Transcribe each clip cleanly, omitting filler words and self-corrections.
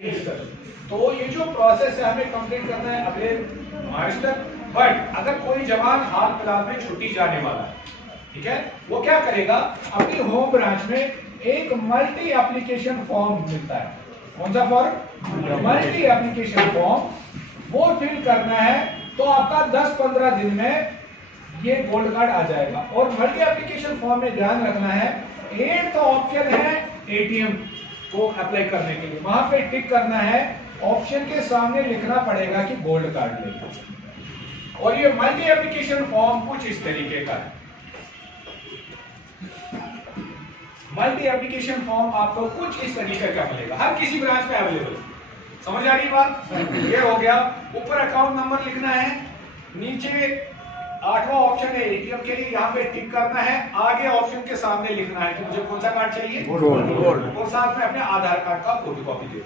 तो ये जो प्रोसेस है हमें कंप्लीट करना है अगले मार्च तक। बट अगर कोई जवान हाल फिलहाल में छुट्टी जाने वाला है, ठीक है, वो क्या करेगा, अपनी होम ब्रांच में एक मल्टी एप्लीकेशन फॉर्म मिलता है। कौन सा फॉर्म? Multi application form. वो फिल करना है तो आपका 10-15 दिन में ये गोल्ड कार्ड आ जाएगा। और मल्टी एप्लीकेशन फॉर्म में ध्यान रखना है, 8th ऑप्शन है एटीएम को अप्लाई करने के लिए, वहां पे टिक करना है। ऑप्शन के सामने लिखना पड़ेगा कि गोल्ड कार्ड लेगा। और ये मल्टी एप्लीकेशन फॉर्म कुछ इस तरीके का है। मल्टी एप्लीकेशन फॉर्म आपको कुछ इस तरीके का मिलेगा, हर किसी ब्रांच में अवेलेबल। समझ आ रही बात? ये हो गया। ऊपर अकाउंट नंबर लिखना है, नीचे 8वां ऑप्शन है एटीएम के लिए, यहाँ पे टिक करना है। आगे ऑप्शन के सामने लिखना है कि मुझे कौन सा कार्ड चाहिए, गोल्ड, और साथ में अपने आधार कार्ड का फोटोकॉपी दे।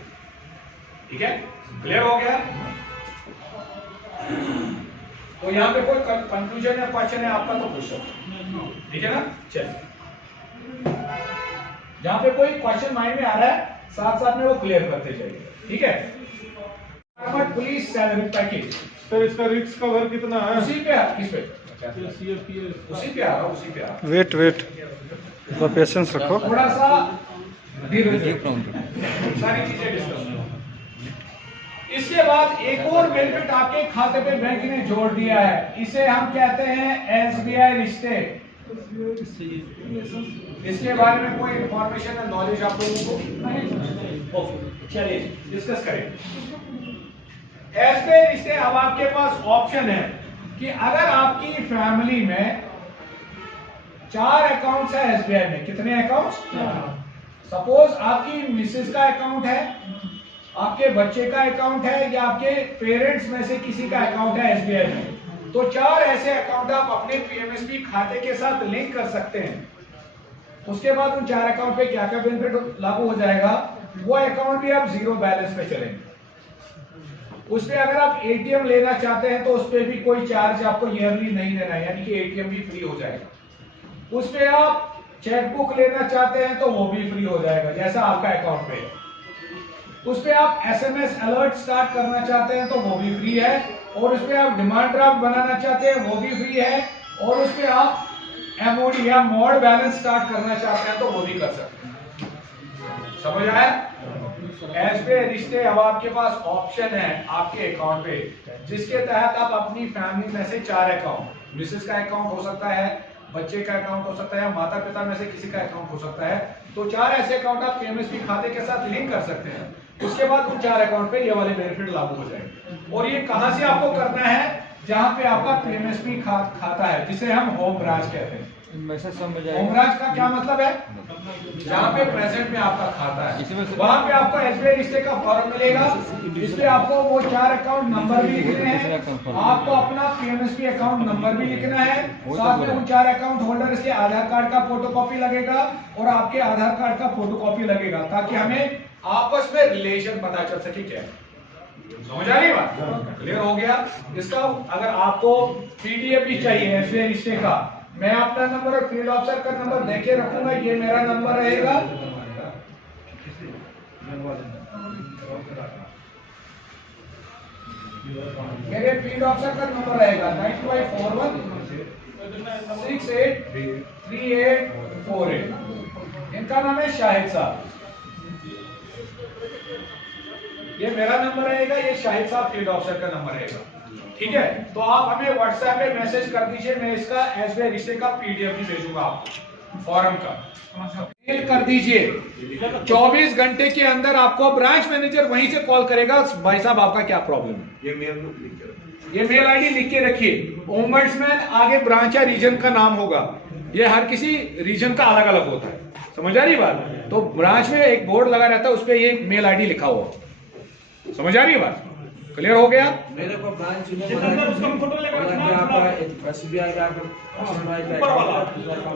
ठीक है, क्लियर हो गया? तो यहाँ पे कोई कंफ्यूजन या क्वेश्चन है आपका तो पूछ सकते, ठीक है ना? चलिए, जहाँ पे कोई क्वेश्चन माइंड में आ रहा है साथ साथ में वो क्लियर करते जाइए, ठीक है? पुलिस सैलरी पैकेज, सर इसका रिस्क कवर कितना है? उसी पे किस पे? उसी पे आ रहा, उसी पे आ रहा। वेट थोड़ा पेशेंस रखो, थोड़ा सा धीरे सारी चीजें डिस्कस। इसके बाद एक और बेनिफिट आपके खाते पे बैंक ने जोड़ दिया है, इसे हम कहते हैं एसबीआई रिश्ते। इसके बारे में कोई इंफॉर्मेशन या नॉलेज आप लोगों को? चलिए डिस्कस करें। एसबीआई रिश्ते, अब आपके पास ऑप्शन है कि अगर आपकी फैमिली में 4 अकाउंट्स है एसबीआई में, कितने अकाउंट्स? सपोज आपकी मिसेस का अकाउंट है, आपके बच्चे का अकाउंट है, या आपके पेरेंट्स में से किसी का अकाउंट है एसबीआई में, तो 4 ऐसे अकाउंट आप अपने पीएमएसबी खाते के साथ लिंक कर सकते हैं। उसके बाद उन 4 अकाउंट पे क्या क्या बेनिफिट लागू हो जाएगा, वो अकाउंट भी आप 0 बैलेंस पे चलेंगे। उस पे अगर आप एटीएम लेना चाहते हैं तो उस पे भी कोई चार्ज आपको ईयरली नहीं देना है, यानी कि एटीएम भी फ्री हो जाएगा। उस पे आप चेकबुक लेना चाहते हैं तो वो भी फ्री हो जाएगा, जैसा आपका अकाउंट पे। उस पे आप एसएमएस अलर्ट स्टार्ट करना चाहते हैं तो वो भी फ्री है। और उस पे आप डिमांड ड्राफ्ट बनाना चाहते हैं वो भी फ्री है। और उस पे आप एमओडी या मोड बैलेंस स्टार्ट करना चाहते हैं तो वो भी कर सकते हैं। समझ आया? एसबीआई रिश्ते, अब आपके पास ऑप्शन है आपके अकाउंट पे, जिसके तहत आप अपनी फैमिली में से 4 अकाउंट, मिसेस का अकाउंट हो सकता है, बच्चे का अकाउंट हो सकता है, माता पिता में से किसी का अकाउंट हो सकता है, तो 4 ऐसे अकाउंट आप पीएमएसबी खाते के साथ लिंक कर सकते हैं। उसके बाद उन 4 अकाउंट पे ये वाले बेनिफिट लागू हो जाएंगे। और ये कहां से आपको करना है? जहां पे आपका पीएमएसबी खाता है, जिसे हम होम ब्रांच कहते हैं। होम ब्रांच का क्या मतलब है? जहाँ पे प्रेजेंट में आपका खाता है, वहां पे आपको एसबीआई रिश्ते का फॉर्म मिलेगा। इसमें आपको वो 4 अकाउंट नंबर भी लिखने हैं, आपको अपना पीएमएसबी अकाउंट नंबर भी लिखना है, साथ में उन 4 अकाउंट होल्डर्स के आधार कार्ड का फोटोकॉपी लगेगा और आपके आधार कार्ड का फोटोकॉपी लगेगा, ताकि हमें आपस में रिलेशन पता चल सके। क्या समझ आ रही बात? क्लियर हो गया? इसका अगर आपको पीडीएफ भी चाहिए एसबीआई रिश्ते का, मैं अपना नंबर और फील्ड ऑफिसर का नंबर देके रखूंगा, ये मेरा नंबर रहेगा। मेरे फील्ड ऑफिसर का नंबर रहेगा 9541 683848। इनका नाम है शाहिद साहब। ये मेरा नंबर रहेगा, ये शाहिद साहब फील्ड ऑफिसर का नंबर रहेगा। ठीक है, तो आप हमें व्हाट्सएप पे मैसेज कर दीजिए, मैं इसका एसबीआई रिश्ते का पीडीएफ भी भेजूंगा आपको, फॉर्म का। मेल कर दीजिए, 24 घंटे के अंदर आपको ब्रांच मैनेजर वहीं से कॉल करेगा, भाई साहब आपका क्या प्रॉब्लम है। ये मेल आईडी लिख के रखिए। ओम्बड्समैन आगे ब्रांच या रीजन का नाम होगा, ये हर किसी रीजन का अलग अलग होता है। समझ आ रही बात? तो ब्रांच में एक बोर्ड लगा रहता है, उस पर ये मेल आईडी लिखा हुआ। समझ आ रही बात? क्लियर हो गया? मेरे को ब्रांच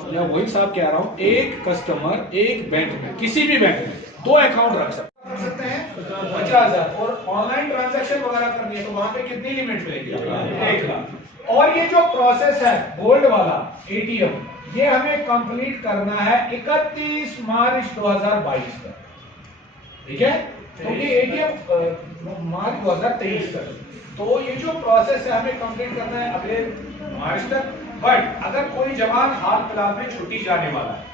मैं वही साहब कह रहा हूँ, एक कस्टमर एक बैंक में, किसी भी बैंक में 2 अकाउंट रख सकते हैं 50,000। और ऑनलाइन ट्रांजैक्शन वगैरह करनी है तो वहां पे कितनी लिमिट मिलेगी? 1 लाख। और ये जो प्रोसेस है गोल्ड वाला एटीएम, ये हमें कंप्लीट करना है 31 मार्च 2022 तक। ठीक है, तो ये एटीएम मार्च 2023 तक, तो ये जो प्रोसेस है हमें कंप्लीट करना है अगले मार्च तक। बट अगर कोई जवान हाल फिलहाल में छुट्टी जाने वाला है,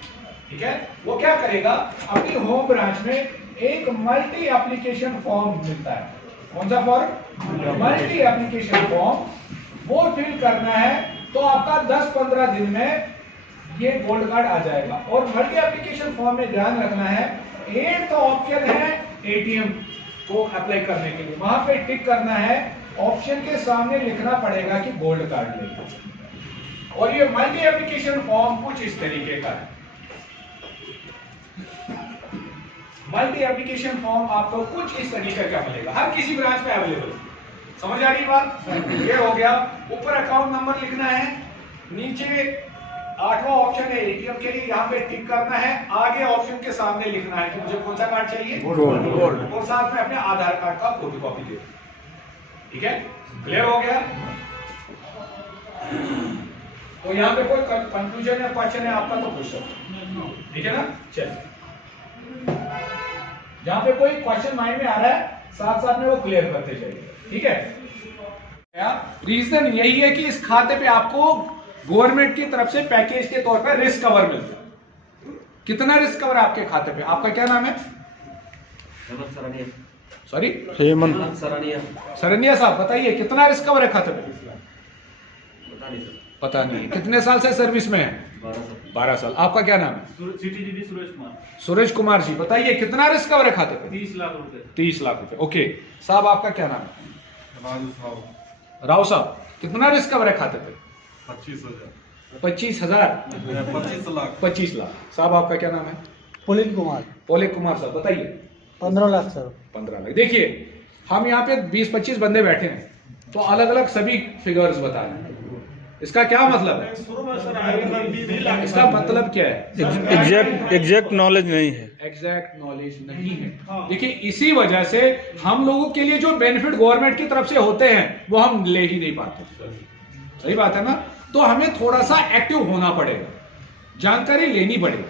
ठीक है, वो क्या करेगा, अपनी होम ब्रांच में एक मल्टी एप्लीकेशन फॉर्म मिलता है। कौन सा फॉर्म? मल्टी एप्लीकेशन फॉर्म, वो फिल करना है तो आपका 10-15 दिन में ये गोल्ड कार्ड आ जाएगा। और मल्टी एप्लीकेशन फॉर्म में ध्यान रखना है, 8th ऑप्शन है एटीएम को अप्लाई करने के लिए, वहां पे टिक करना है, ऑप्शन के सामने लिखना पड़ेगा कि गोल्ड कार्ड लेगा। और ये मल्टी एप्लीकेशन फॉर्म कुछ इस तरीके का है। मल्टी एप्लीकेशन फॉर्म आपको कुछ इस तरीके का मिलेगा, हर किसी ब्रांच में अवेलेबल। समझ आ रही बात? ये हो गया। ऊपर अकाउंट नंबर लिखना है, नीचे 8वां ऑप्शन है एटीएम के लिए, यहाँ पे टिक करना है, आगे ऑप्शन के सामने लिखना है कि मुझे कौन सा कार्ड चाहिए, गोल्ड, और साथ में अपने आधार कार्ड का फोटोकॉपी दे। ठीक है, क्लियर हो गया? तो यहाँ पे कोई कंफ्यूजन या क्वेश्चन है आपका तो पूछ सकते, ठीक है ना? चलिए, जहां पे कोई क्वेश्चन माइंड में आ रहा है साथ साथ में वो क्लियर करते जाइए, ठीक है? रीजन यही है कि इस खाते पे आपको गवर्नमेंट की तरफ से पैकेज के तौर पर रिस्क कवर मिलता है। कितना रिस्क कवर है आपके खाते पे? आपका क्या नाम है? सॉरी, हेमंत सरनिया साहब, बताइए कितना रिस्क कवर है खाते पे? पता नहीं। कितने साल से सर्विस में है? 12 साल। आपका क्या नाम है? सुरेश कुमार जी, बताइए कितना रिस्क कवर है खाते पे? 30 लाख रुपए। 30 लाख रुपए। ओके साहब, आपका क्या नाम है? राव साहब, कितना रिस्क कवर है खाते पे? 25,000। 25,000? 25 लाख। 25 लाख। साहब, आपका क्या नाम है? पुलिन कुमार। पोलिक कुमार साहब, बताइए। 15 लाख सर। 15 लाख। देखिए, हम यहाँ पे 20-25 बंदे बैठे हैं, तो अलग अलग सभी फिगर्स बता रहे हैं। इसका क्या मतलब है? इसका मतलब क्या है? एग्जैक्ट नॉलेज नहीं है। एग्जैक्ट नॉलेज नहीं है। देखिए, इसी वजह से हम लोगों के लिए जो बेनिफिट गवर्नमेंट की तरफ से होते हैं वो हम ले ही नहीं पाते। सही बात है ना? तो हमें थोड़ा सा एक्टिव होना पड़ेगा, जानकारी लेनी पड़ेगी।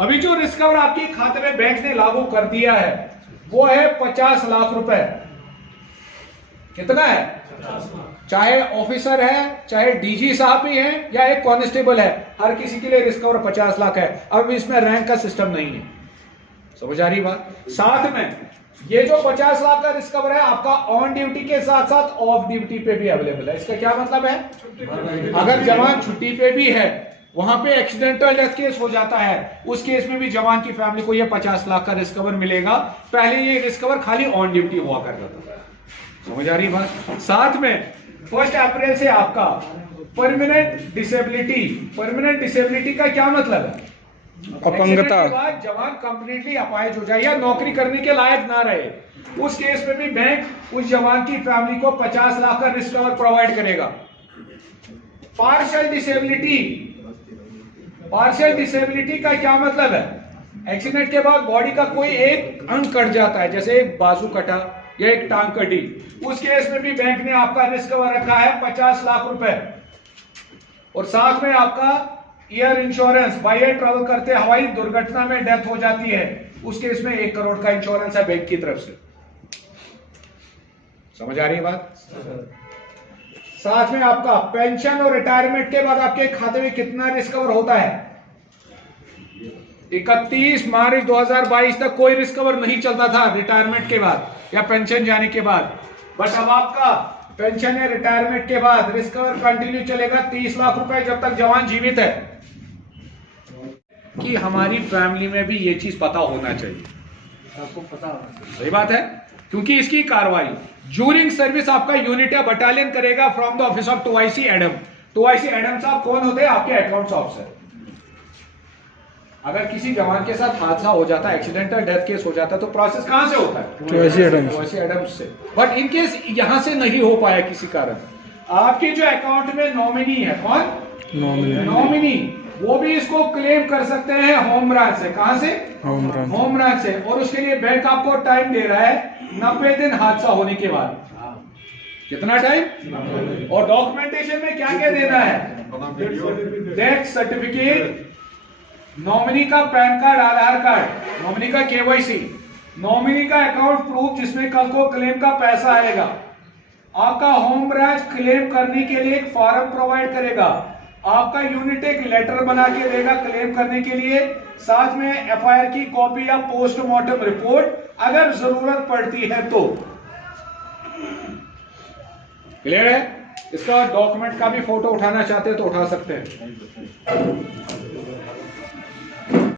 अभी जो रिस्क कवर आपके खाते में बैंक ने लागू कर दिया है वो है 50 लाख रुपए। कितना है? चाहे ऑफिसर है, चाहे डीजी साहब भी हैं, या एक कांस्टेबल है, हर किसी के लिए रिस्क कवर 50 लाख है। अब इसमें रैंक का सिस्टम नहीं है। समझ आ रही बात? साथ में ये जो 50 लाख का रिस्क कवर है आपका ऑन ड्यूटी के साथ साथ ऑफ ड्यूटी पे भी अवेलेबल है। इसका क्या मतलब है? अगर जवान छुट्टी पे भी है, वहां पे एक्सीडेंटल डेथ केस हो जाता है, उस केस में भी जवान की फैमिली को ये 50 लाख का रिस्क कवर मिलेगा। पहले ये रिस्क कवर खाली ऑन ड्यूटी हुआ करता था। समझ आ रही बात? साथ में 1 अप्रैल से आपका परमानेंट डिसेबिलिटी। परमानेंट डिसेबिलिटी का क्या मतलब है? अपंगता। के बाद जवान कंप्लीटली अपाहिज हो जाए या नौकरी करने के लायक ना रहे, उस केस में भी बैंक उस जवान की फैमिली को 50 लाख का रिस्क कवर प्रोवाइड करेगा। Partial disability. पार्शियल डिसेबिलिटी का क्या मतलब है? एक्सीडेंट के बाद बॉडी का कोई एक अंग कट जाता है, जैसे एक बाजू कटा या एक टांग कटी, उस केस में भी बैंक ने आपका रिस्क कवर रखा है 50 लाख रुपए। और साथ में आपका air insurance, by air travel करते हवाई दुर्घटना में डेथ हो जाती है, उस केस में 1 करोड़ का इंश्योरेंस है बैंक की तरफ से। समझ आ रही है बात? साथ में आपका पेंशन और रिटायरमेंट के बाद आपके खाते में कितना रिस्क कवर होता है? 31 मार्च 2022 तक कोई रिस्क कवर नहीं चलता था रिटायरमेंट के बाद या पेंशन जाने के बाद। बट अब आपका पेंशन या रिटायरमेंट के बाद रिस्क कवर कंटिन्यू चलेगा 30 लाख रुपए जब तक जवान जीवित है। कि हमारी फैमिली में भी ये चीज पता होना चाहिए, आपको पता होना। सही बात है, क्योंकि इसकी कार्रवाई ड्यूरिंग सर्विस आपका यूनिट या बटालियन करेगा from the office of 2IC Adam. 2IC Adam साहब कौन होते हैं? आपके अकाउंट्स ऑफिसर। अगर किसी जवान के साथ हादसा हो जाता है, एक्सीडेंटल डेथ केस हो जाता है, तो प्रोसेस कहां से होता है? 2IC एडम्स से। बट इन केस यहां से नहीं हो पाया किसी कारण, आपके जो अकाउंट में नॉमिनी है, कौन? नॉमिनी, वो भी इसको क्लेम कर सकते हैं होम ब्रांच से। कहां से? होम ब्रांच से। और उसके लिए बैंक आपको टाइम दे रहा है 90 दिन हादसा होने के बाद। कितना टाइम? और डॉक्यूमेंटेशन में क्या क्या देना है? डेथ सर्टिफिकेट, नॉमिनी का पैन कार्ड, आधार कार्ड, नॉमिनी का KYC, नॉमिनी का अकाउंट प्रूफ जिसमें कल को क्लेम का पैसा आएगा। आपका होम ब्रांच क्लेम करने के लिए एक फॉर्म प्रोवाइड करेगा। आपका यूनिट एक लेटर बना के देगा क्लेम करने के लिए, साथ में एफआईआर की कॉपी या पोस्टमार्टम रिपोर्ट अगर जरूरत पड़ती है तो। क्लियर है? इसका डॉक्यूमेंट का भी फोटो उठाना चाहते हैं तो उठा सकते हैं।